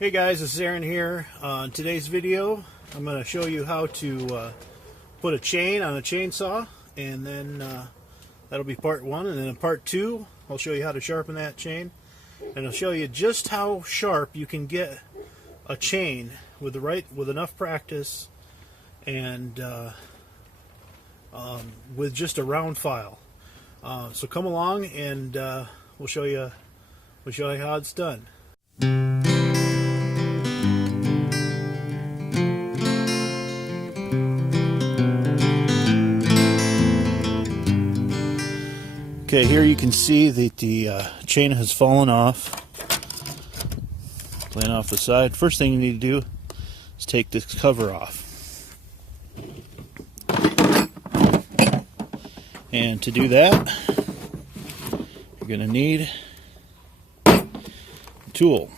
Hey guys, this is Aaron here. In today's video, I'm going to show you how to put a chain on a chainsaw, and then that'll be part one. And then in part two, I'll show you how to sharpen that chain, and I'll show you just how sharp you can get a chain with enough practice and with just a round file. So come along, and we'll show you how it's done. Okay, here you can see that the chain has fallen off, laying off the side. First thing you need to do is take this cover off. And to do that, you're going to need a tool,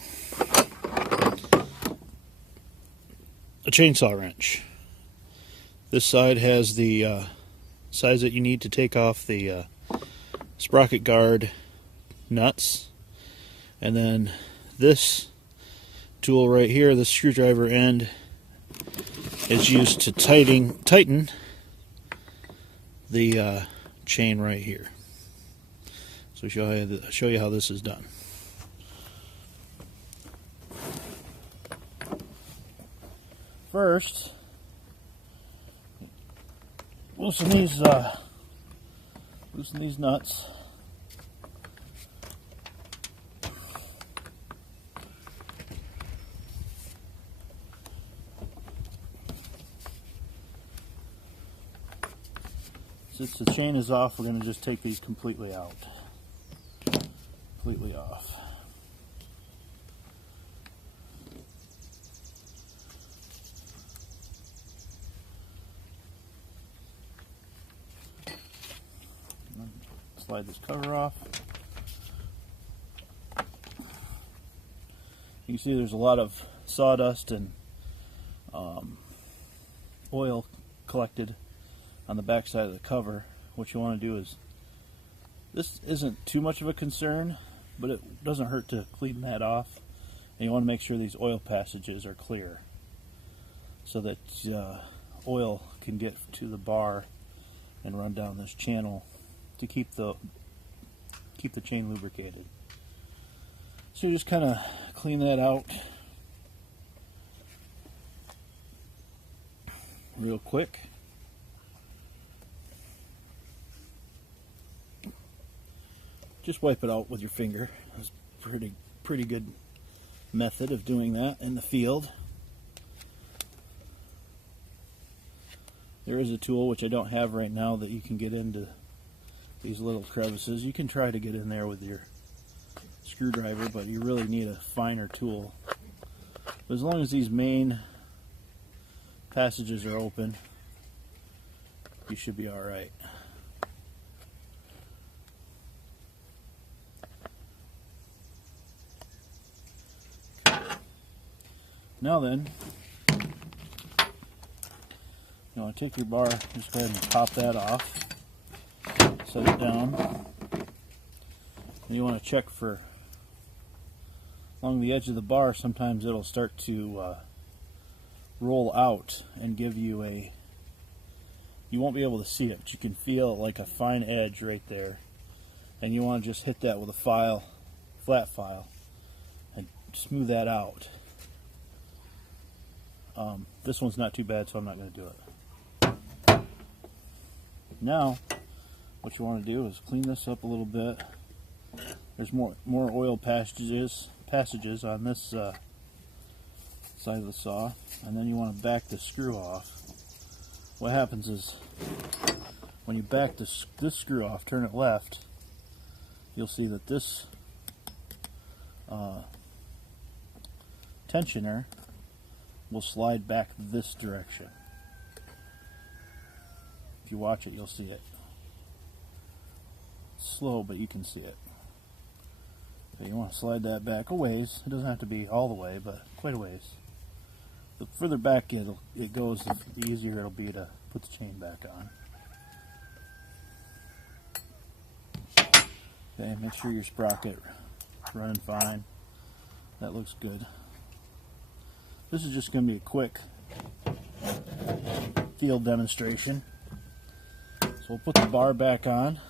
a chainsaw wrench. This side has the size that you need to take off the sprocket guard nuts, and then this tool right here, the screwdriver end, is used to tighten the chain right here. So show you how this is done. First, loosen these nuts. Since the chain is off, we're going to just take these completely out. Completely off. Slide this cover off. You can see there's a lot of sawdust and oil collected on the back side of the cover. What you want to do is, this isn't too much of a concern, but it doesn't hurt to clean that off. And you want to make sure these oil passages are clear, so that oil can get to the bar and run down this channel to keep the chain lubricated. So you just kind of clean that out real quick. Just wipe it out with your finger. That's pretty good method of doing that in the field. There is a tool, which I don't have right now, that you can get into these little crevices. You can try to get in there with your screwdriver, but you really need a finer tool. But as long as these main passages are open, you should be all right. Now then, you want to take your bar, just go ahead and pop that off, set it down, and you want to check for, along the edge of the bar, sometimes it'll start to roll out and give you you won't be able to see it, but you can feel like a fine edge right there, and you want to just hit that with a flat file, and smooth that out. This one's not too bad, so I'm not going to do it. Now, what you want to do is clean this up a little bit. There's more oil passages on this side of the saw, and then you want to back the screw off. What happens is, when you back this screw off, turn it left, you'll see that this tensioner will slide back this direction. If you watch it, you'll see it. It's slow, but you can see it. Okay, you want to slide that back a ways. It doesn't have to be all the way, but quite a ways. The further back it goes, the easier it'll be to put the chain back on. Okay, make sure your sprocket running fine. That looks good. This is just going to be a quick field demonstration. So we'll put the bar back on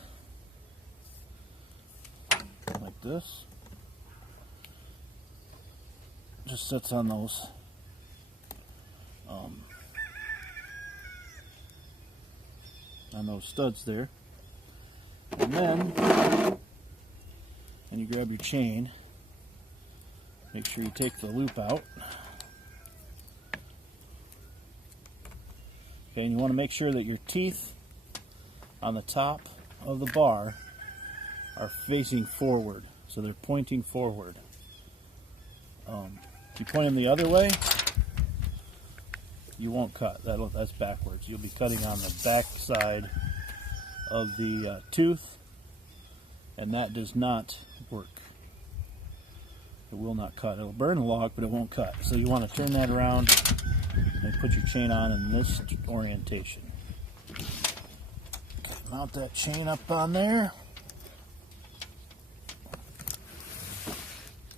like this. Just sits on those studs there, and then you grab your chain. Make sure you take the loop out. Okay, and you want to make sure that your teeth on the top of the bar are facing forward, so they're pointing forward. If you point them the other way, you won't cut. That's backwards. You'll be cutting on the back side of the tooth, and that does not work. It will not cut. It'll burn the log, but it won't cut. So you want to turn that around and put your chain on in this orientation. Mount that chain up on there,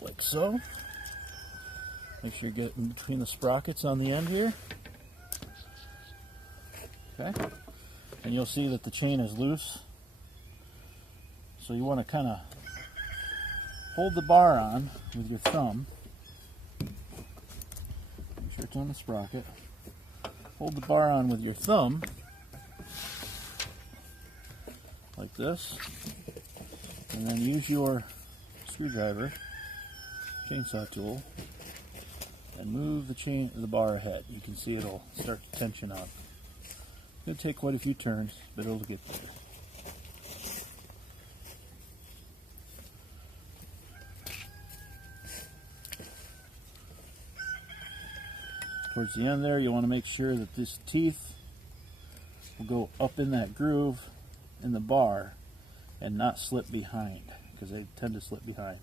like so. Make sure you get it in between the sprockets on the end here. Okay, and you'll see that the chain is loose. So you want to kind of hold the bar on with your thumb. Make sure it's on the sprocket. Hold the bar on with your thumb, like this, and then use your screwdriver, chainsaw tool, and move the bar ahead. You can see it'll start to tension up. It'll take quite a few turns, but it'll get there. Towards the end there, you want to make sure that this teeth will go up in that groove in the bar and not slip behind, because they tend to slip behind.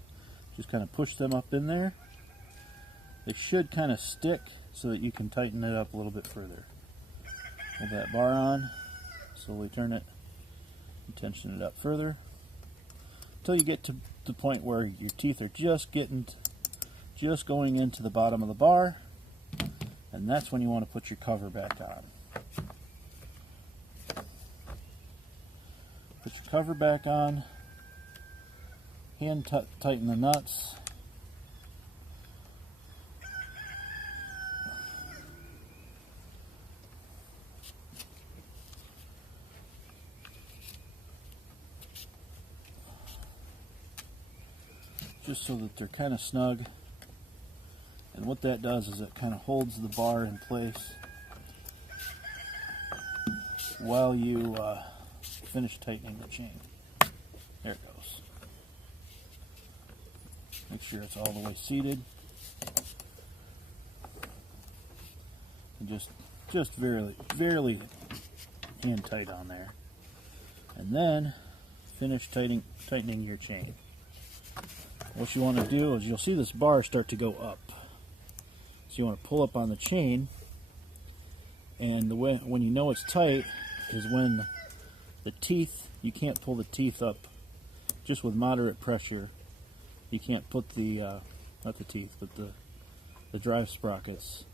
Just kind of push them up in there. They should kind of stick so that you can tighten it up a little bit further. Hold that bar on, slowly turn it, and tension it up further until you get to the point where your teeth are just going into the bottom of the bar. And that's when you want to put your cover back on. Put your cover back on. Hand tighten the nuts. Just so that they're kind of snug. And what that does is it kind of holds the bar in place while you finish tightening the chain. There it goes. Make sure it's all the way seated. And just barely hand tight on there. And then finish tightening your chain. What you want to do is you'll see this bar start to go up. So you want to pull up on the chain, and when you know it's tight is when the teeth, you can't pull the teeth up just with moderate pressure. You can't put the, not the teeth, but the drive sprockets,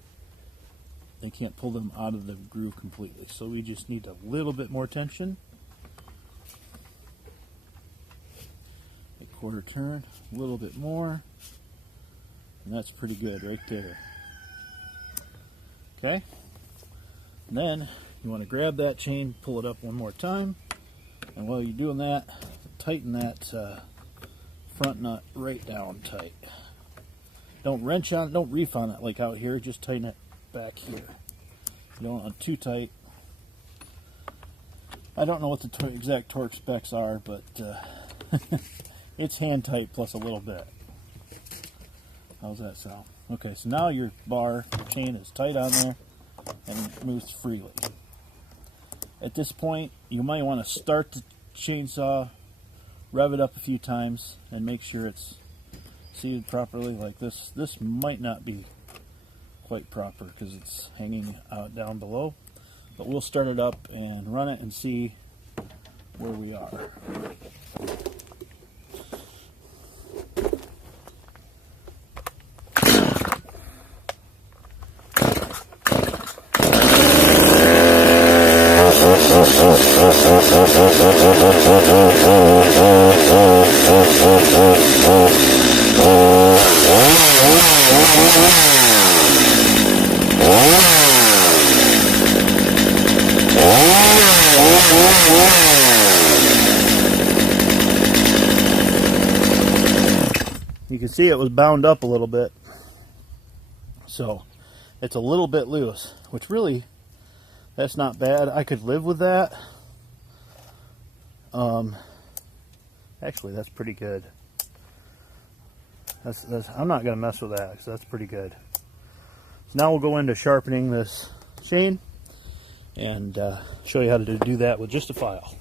they can't pull them out of the groove completely. So we just need a little bit more tension. A quarter turn, a little bit more, and that's pretty good right there. Okay, and then you want to grab that chain, pull it up one more time, and while you're doing that, tighten that front nut right down tight. Don't wrench on it, don't reef on it like out here, just tighten it back here. You don't want it too tight. I don't know what the exact torque specs are, but it's hand tight plus a little bit. How's that sound? Okay, so now your bar, the chain is tight on there and moves freely. At this point, you might want to start the chainsaw, rev it up a few times, and make sure it's seated properly like this. This might not be quite proper because it's hanging out down below, but we'll start it up and run it and see where we are. You can see it was bound up a little bit, so it's a little bit loose, which really, that's not bad. I could live with that. Actually, that's pretty good. I'm not going to mess with that, because that's pretty good. So now we'll go into sharpening this chain and show you how to do that with just a file.